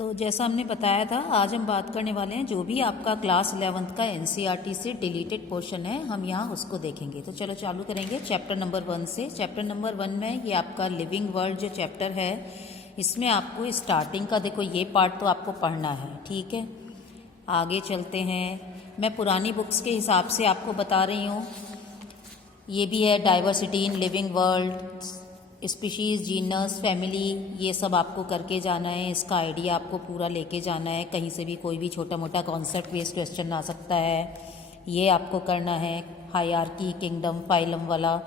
तो जैसा हमने बताया था, आज हम बात करने वाले हैं जो भी आपका क्लास 11th का एनसीईआरटी से डिलीटेड पोर्शन है, हम यहाँ उसको देखेंगे। तो चलो चालू करेंगे चैप्टर नंबर 1 से। चैप्टर नंबर 1 में ये आपका लिविंग वर्ल्ड जो चैप्टर है, इसमें आपको स्टार्टिंग का देखो ये पार्ट तो आपको पढ़ना है, ठीक है। आगे चलते हैं, मैं पुरानी बुक्स के हिसाब से आपको बता रही हूँ। ये भी है diversity in living world, species, genus, family, ये सब आपको करके जाना है। इसका आइडिया आपको पूरा लेके जाना है। कहीं से भी कोई भी छोटा मोटा कॉन्सेप्ट बेस्ड क्वेश्चन आ सकता है, ये आपको करना है। हायरार्की, किंगडम, फाइलम वाला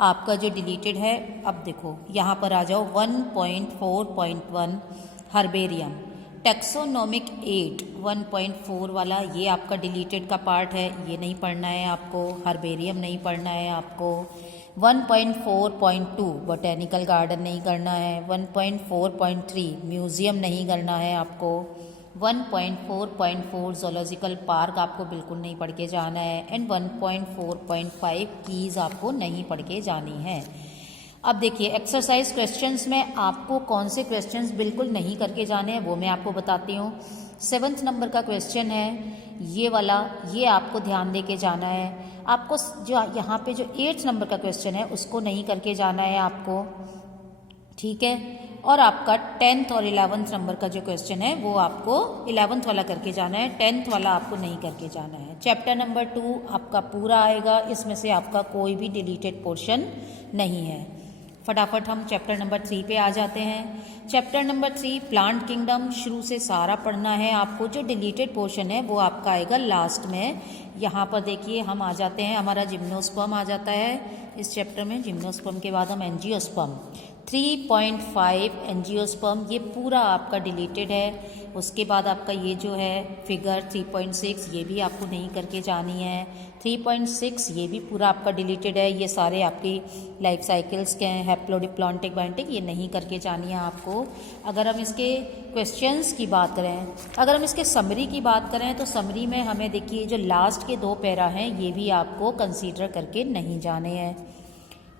आपका जो डिलीटेड है। अब देखो यहाँ पर आ जाओ 1.4.1 हर्बेरियम, टेक्सोनोमिक एड 1.4 वाला, ये आपका डिलीटेड का पार्ट है, ये नहीं पढ़ना है आपको। हर्बेरियम नहीं पढ़ना है आपको। 1.4.2 बोटेनिकल गार्डन नहीं करना है। 1.4.3 म्यूज़ियम नहीं करना है आपको। 1.4.4 ज़ूलॉजिकल पार्क आपको बिल्कुल नहीं पढ़ के जाना है। एंड 1.4.5 कीज़ आपको नहीं पढ़ के जानी है। अब देखिए एक्सरसाइज क्वेश्चंस में आपको कौन से क्वेश्चंस बिल्कुल नहीं करके जाने हैं वो मैं आपको बताती हूँ। 7th नंबर का क्वेश्चन है ये वाला, ये आपको ध्यान दे के जाना है। आपको जो यहाँ पे जो 8th नंबर का क्वेश्चन है उसको नहीं करके जाना है आपको, ठीक है। और आपका 10th और 11th नंबर का जो क्वेश्चन है वो आपको 11th वाला करके जाना है, 10th वाला आपको नहीं करके जाना है। चैप्टर नंबर 2 आपका पूरा आएगा, इसमें से आपका कोई भी डिलीटेड पोर्शन नहीं है। फटाफट हम चैप्टर नंबर 3 पे आ जाते हैं। चैप्टर नंबर 3 प्लांट किंगडम, शुरू से सारा पढ़ना है आपको। जो डिलीटेड पोर्शन है वो आपका आएगा लास्ट में। यहाँ पर देखिए हम आ जाते हैं, हमारा जिम्नोस्पर्म आ जाता है इस चैप्टर में। जिम्नोस्पर्म के बाद हम एंजियोस्पर्म 3.5 एंजियोस्पर्म, ये पूरा आपका डिलीटेड है। उसके बाद आपका ये जो है फिगर 3.6, ये भी आपको नहीं करके जानी है। 3.6 ये भी पूरा आपका डिलीटेड है। ये सारे आपकी लाइफ साइकिल्स के हैं, हैप्लोडिप्लॉन्टिक बायोटिक, ये नहीं करके जानी है आपको। अगर हम इसके क्वेश्चंस की बात करें, अगर हम इसके समरी की बात करें तो समरी में हमें देखिए जो लास्ट के 2 पैरा हैं ये भी आपको कंसीडर करके नहीं जाने हैं।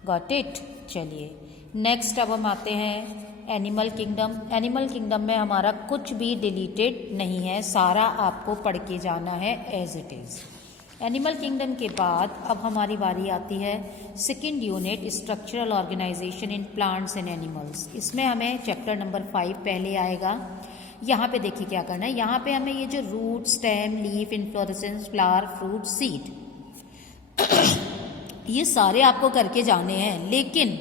Got it. चलिए नेक्स्ट अब हम आते हैं एनिमल किंगडम। एनिमल किंगडम में हमारा कुछ भी डिलीटेड नहीं है, सारा आपको पढ़ के जाना है as it is. Animal kingdom के बाद अब हमारी बारी आती है second unit, structural organisation in plants and animals. इसमें हमें चैप्टर नंबर 5 पहले आएगा। यहाँ पे देखिए क्या करना है, यहाँ पे हमें ये जो root, stem, leaf, inflorescence, flower, fruit, seed, ये सारे आपको करके जाने हैं, लेकिन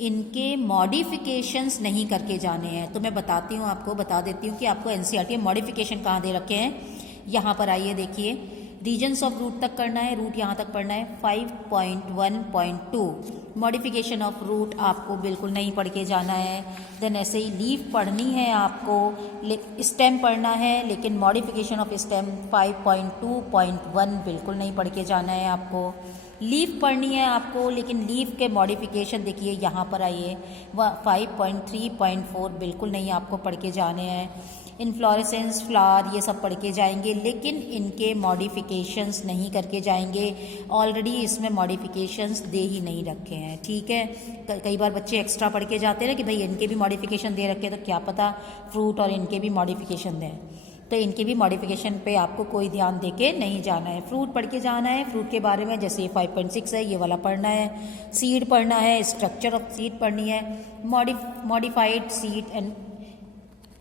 इनके मॉडिफिकेशंस नहीं करके जाने हैं। तो मैं बताती हूँ, आपको बता देती हूँ कि आपको एनसीईआरटी में मॉडिफिकेशन कहाँ दे रखे हैं। यहाँ पर आइए देखिए, रीजन्स ऑफ रूट तक करना है, रूट यहाँ तक पढ़ना है। 5.1.2 मॉडिफिकेशन ऑफ रूट आपको बिल्कुल नहीं पढ़ के जाना है। देन ऐसे ही लीफ पढ़नी है आपको, स्टेम पढ़ना है, लेकिन मॉडिफिकेशन ऑफ स्टेम 5.2.1 बिल्कुल नहीं पढ़ के जाना है आपको। लीफ पढ़नी है आपको, लेकिन लीफ के मॉडिफिकेशन देखिए यहाँ पर आइए 5.3.4 बिल्कुल नहीं आपको पढ़ के जाने हैं। इन्फ्लोरेसेंस, फ्लावर, ये सब पढ़ के जाएंगे, लेकिन इनके मॉडिफिकेशंस नहीं करके जाएंगे। ऑलरेडी इसमें मॉडिफिकेशंस दे ही नहीं रखे हैं, ठीक है। कई बार बच्चे एक्स्ट्रा पढ़ के जाते हैं ना कि भाई इनके भी मॉडिफिकेशन दे रखे हैं, तो क्या पता फ्रूट और इनके भी मॉडिफिकेशन दें, तो इनके भी मॉडिफिकेशन पे आपको कोई ध्यान दे के नहीं जाना है। फ्रूट पढ़ के जाना है, फ्रूट के बारे में जैसे ये 5.6 है ये वाला पढ़ना है। सीड पढ़ना है, स्ट्रक्चर ऑफ सीड पढ़नी है। मॉडिफाइड सीड एंड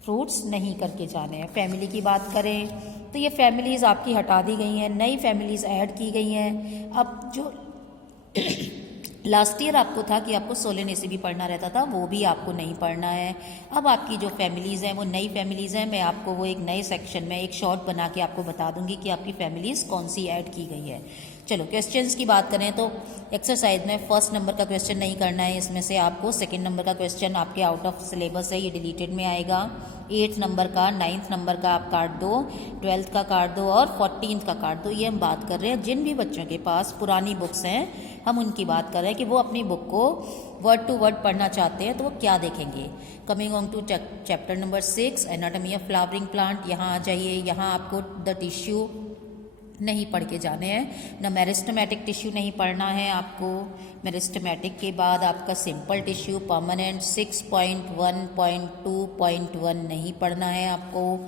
फ्रूट्स नहीं करके जाने हैं। फैमिली की बात करें तो ये फैमिलीज़ आपकी हटा दी गई हैं, नई फैमिलीज़ ऐड की गई हैं। अब जो लास्ट ईयर आपको था कि आपको सोलेनेसी भी पढ़ना रहता था, वो भी आपको नहीं पढ़ना है। अब आपकी जो फैमिलीज़ हैं वो नई फैमिलीज़ हैं। मैं आपको वो एक नए सेक्शन में एक शॉर्ट बना के आपको बता दूंगी कि आपकी फैमिलीज़ कौन सी ऐड की गई है। चलो क्वेश्चंस की बात करें तो एक्सरसाइज में 1st नंबर का क्वेश्चन नहीं करना है, इसमें से आपको 2nd नंबर का क्वेश्चन आपके आउट ऑफ सिलेबस है, ये डिलीटेड में आएगा। 8th नंबर का, 9th नंबर का आप काट दो, 12th का काट दो और 14th का काट दो। ये हम बात कर रहे हैं जिन भी बच्चों के पास पुरानी बुक्स हैं, हम उनकी बात कर रहे हैं कि वो अपनी बुक को वर्ड टू वर्ड पढ़ना चाहते हैं तो वो क्या देखेंगे। Coming on to chapter number 6 anatomy of flowering plant, यहाँ आ जाइए। यहाँ आपको द टिश्यू नहीं पढ़ के जाने हैं ना। मेरिस्टेमेटिक टिश्यू नहीं पढ़ना है आपको। मेरिस्टेमेटिक के बाद आपका सिंपल टिश्यू परमानेंट 6.1.2.1 नहीं पढ़ना है आपको।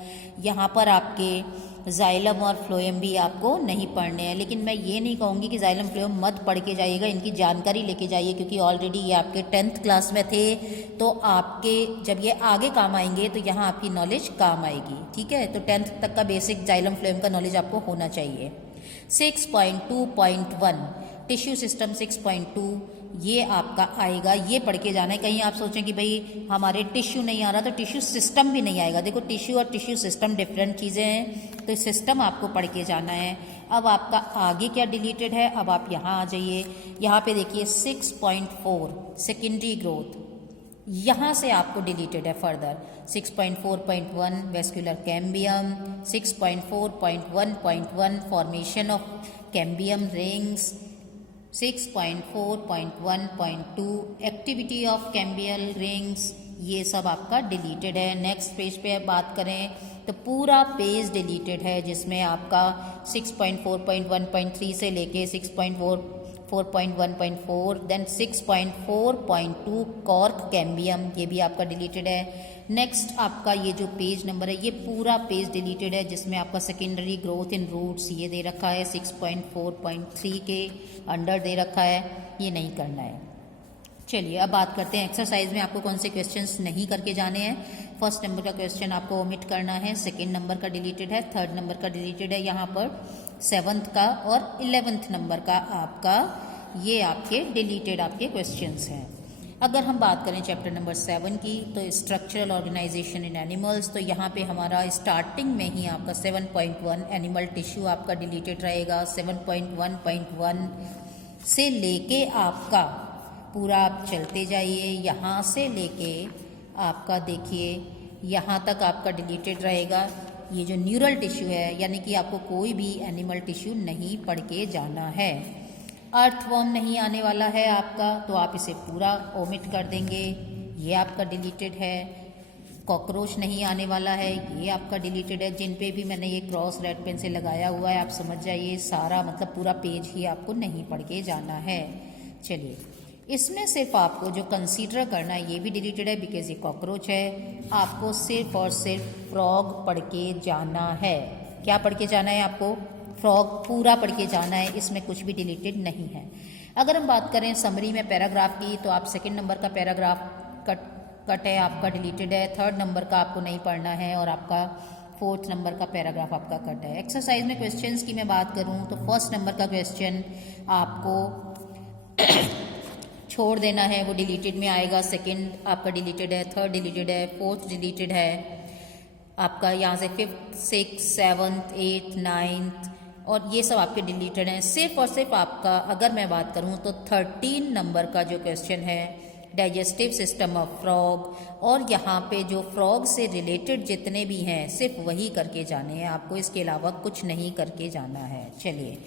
यहाँ पर आपके जाइलम और फ्लोएम भी आपको नहीं पढ़ने हैं, लेकिन मैं ये नहीं कहूँगी कि जाइलम फ्लोएम मत पढ़ के जाइएगा, इनकी जानकारी लेके जाइए, क्योंकि ऑलरेडी ये आपके 10th क्लास में थे, तो आपके जब ये आगे काम आएंगे तो यहाँ आपकी नॉलेज काम आएगी, ठीक है। तो 10th तक का बेसिक जाइलम फ्लोएम का नॉलेज आपको होना चाहिए। 6.2.1 टिश्यू सिस्टम 6.2 ये आपका आएगा, ये पढ़ के जाना है। कहीं आप सोचें कि भाई हमारे टिश्यू नहीं आ रहा तो टिश्यू सिस्टम भी नहीं आएगा। देखो टिश्यू और टिश्यू सिस्टम डिफरेंट चीज़ें हैं, तो सिस्टम आपको पढ़ के जाना है। अब आपका आगे क्या डिलीटेड है, अब आप यहाँ आ जाइए। यहाँ पे देखिए 6.4 सेकेंडरी ग्रोथ, यहाँ से आपको डिलीटेड है further. 6.4.1 vascular cambium, 6.4.1.1 formation of cambium rings, 6.4.1.2 activity of cambial rings, ये सब आपका डिलीटेड है। नेक्स्ट पेज पे बात करें तो पूरा पेज डिलीटेड है, जिसमें आपका 6.4.1.3 से लेके 6.4.1.4 देन 6.4.2 कॉर्क कैम्बियम, ये भी आपका डिलीटेड है। नेक्स्ट आपका ये जो पेज नंबर है ये पूरा पेज डिलीटेड है, जिसमें आपका सेकेंडरी ग्रोथ इन रूट्स ये दे रखा है 6.4.3 के अंडर दे रखा है, ये नहीं करना है। चलिए अब बात करते हैं एक्सरसाइज में आपको कौन से क्वेश्चंस नहीं करके जाने हैं। फर्स्ट नंबर का क्वेश्चन आपको ओमिट करना है, सेकंड नंबर का डिलीटेड है, थर्ड नंबर का डिलीटेड है, यहाँ पर 7th का और 11th नंबर का आपका ये आपके डिलीटेड आपके क्वेश्चंस हैं। अगर हम बात करें चैप्टर नंबर 7 की तो स्ट्रक्चरल ऑर्गेनाइजेशन इन एनिमल्स, तो यहाँ पे हमारा स्टार्टिंग में ही आपका 7.1 एनिमल टिश्यू आपका डिलीटेड रहेगा। 7.1.1 से लेके आपका पूरा आप चलते जाइए, यहाँ से लेके आपका देखिए यहाँ तक आपका डिलीटेड रहेगा। ये जो न्यूरल टिश्यू है, यानी कि आपको कोई भी एनिमल टिश्यू नहीं पढ़ के जाना है। अर्थवर्म नहीं आने वाला है आपका, तो आप इसे पूरा ओमिट कर देंगे, ये आपका डिलीटेड है। कॉकरोच नहीं आने वाला है, ये आपका डिलीटेड है। जिन पे भी मैंने ये क्रॉस रेड पेन से लगाया हुआ है आप समझ जाइए, सारा मतलब पूरा पेज ही आपको नहीं पढ़ के जाना है। चलिए इसमें सिर्फ आपको जो कंसीडर करना है ये भी डिलीटेड है, बिकॉज ये कॉकरोच है। आपको सिर्फ और सिर्फ फ्रॉग पढ़ के जाना है। क्या पढ़ के जाना है आपको? फ्रॉग पूरा पढ़ के जाना है, इसमें कुछ भी डिलीटेड नहीं है। अगर हम बात करें समरी में पैराग्राफ की, तो आप सेकंड नंबर का पैराग्राफ कट है आपका डिलीटेड है, थर्ड नंबर का आपको नहीं पढ़ना है, और आपका फोर्थ नंबर का पैराग्राफ आपका कट है। एक्सरसाइज में क्वेश्चंस की मैं बात करूं तो फर्स्ट नंबर का क्वेश्चन आपको छोड़ देना है, वो डिलीटेड में आएगा। सेकंड आपका डिलीटेड है, थर्ड डिलीटेड है, फोर्थ डिलीटेड है आपका। यहाँ से 5th 6th 7th 8th 9th और ये सब आपके डिलीटेड हैं। सिर्फ और सिर्फ आपका अगर मैं बात करूँ तो 13 नंबर का जो क्वेश्चन है डाइजेस्टिव सिस्टम ऑफ फ्रॉग, और यहाँ पे जो फ्रॉग से रिलेटेड जितने भी हैं सिर्फ वही करके जाने हैं आपको, इसके अलावा कुछ नहीं करके जाना है। चलिए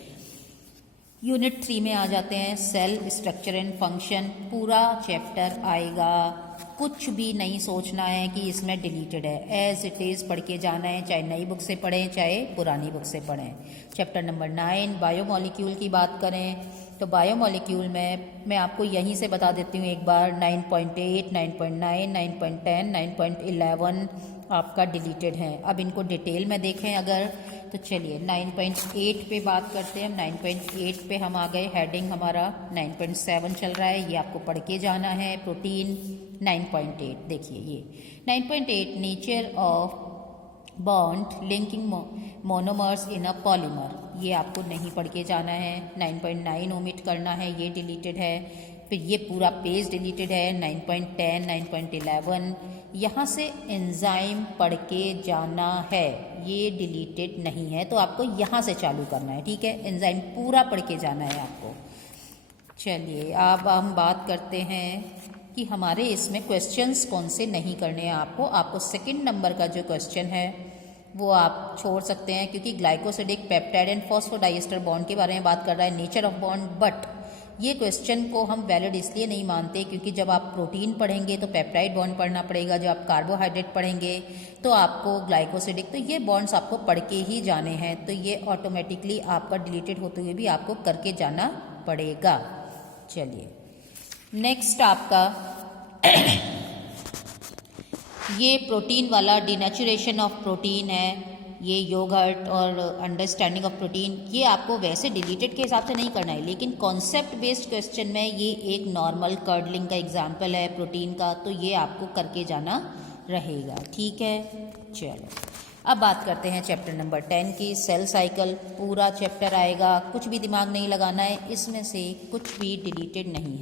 यूनिट 3 में आ जाते हैं। सेल स्ट्रक्चर एंड फंक्शन पूरा चैप्टर आएगा, कुछ भी नहीं सोचना है कि इसमें डिलीटेड है, एज इट इज़ पढ़ के जाना है, चाहे नई बुक से पढ़ें चाहे पुरानी बुक से पढ़ें। चैप्टर नंबर 9 बायोमोलिक्यूल की बात करें तो बायोमोलिक्यूल में मैं आपको यहीं से बता देती हूँ एक बार, 9.8 9.9 9.10 9.11 आपका डिलीटेड है। अब इनको डिटेल में देखें अगर तो चलिए 9.8 पे बात करते हैं। 9.8 पे हम आ गए, हेडिंग हमारा 9.7 चल रहा है, ये आपको पढ़ के जाना है। प्रोटीन 9.8 देखिए ये 9.8 nature of bond linking monomers in a polymer, ये आपको नहीं पढ़ के जाना है। 9.9 ओमिट करना है, ये डिलीटेड है। फिर ये पूरा पेज डिलीटेड है। 9.10 9.11 यहाँ से एंजाइम पढ़ के जाना है, ये डिलीटेड नहीं है, तो आपको यहाँ से चालू करना है, ठीक है। एंजाइम पूरा पढ़ के जाना है आपको। चलिए अब हम बात करते हैं कि हमारे इसमें क्वेश्चंस कौन से नहीं करने हैं आपको सेकंड नंबर का जो क्वेश्चन है वो आप छोड़ सकते हैं, क्योंकि glycosidic peptide and phosphodiester bond के बारे में बात कर रहा है, नेचर ऑफ बॉन्ड। बट ये क्वेश्चन को हम वैलिड इसलिए नहीं मानते क्योंकि जब आप प्रोटीन पढ़ेंगे तो पेप्टाइड बॉन्ड पढ़ना पड़ेगा, जब आप कार्बोहाइड्रेट पढ़ेंगे तो आपको ग्लाइकोसिडिक, तो ये बॉन्ड्स आपको पढ़ के ही जाने हैं, तो ये ऑटोमेटिकली आपका डिलीटेड होते हुए भी आपको करके जाना पड़ेगा। चलिए नेक्स्ट आपका ये प्रोटीन वाला डिनेचुरेशन ऑफ प्रोटीन है, ये योगर्ट और अंडरस्टैंडिंग ऑफ प्रोटीन, ये आपको वैसे डिलीटेड के हिसाब से नहीं करना है, लेकिन कॉन्सेप्ट बेस्ड क्वेश्चन में ये एक नॉर्मल कर्डलिंग का एग्जाम्पल है प्रोटीन का, तो ये आपको करके जाना रहेगा। ठीक है, चलो अब बात करते हैं चैप्टर नंबर 10 की, सेल साइकिल। पूरा चैप्टर आएगा, कुछ भी दिमाग नहीं लगाना है, इसमें से कुछ भी डिलीटेड नहीं है।